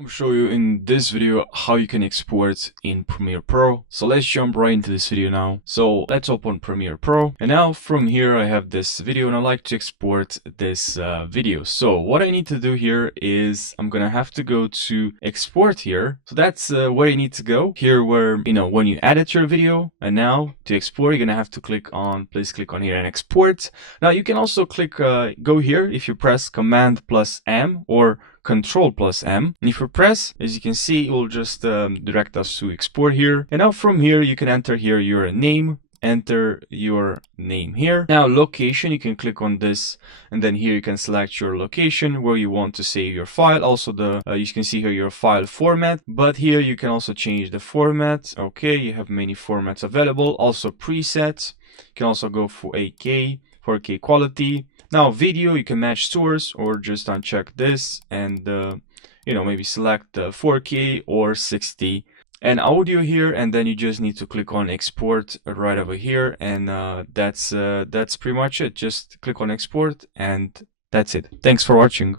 I'll show you in this video how you can export in Premiere Pro. So let's jump right into this video now. So let's open Premiere Pro, and now from here I have this video and I like to export this video. So what I need to do here is I'm gonna have to go to export here. So that's where you need to go here, where when you edit your video. And now to export, you're gonna have to please click on here and export. Now you can also click go here if you press Command plus M or Control plus M, and if you press, as you can see, it will just direct us to export here. And now from here you can enter here your name, enter your name here. Now location, you can click on this, and then here you can select your location where you want to save your file. Also you can see here your file format, but here you can also change the format. Okay, you have many formats available. Also presets, you can also go for 8K, 4K quality. Now video, you can match source or just uncheck this and maybe select 4K or 60. And audio here, and then you just need to click on export right over here, and that's pretty much it. Just click on export and that's it. Thanks for watching.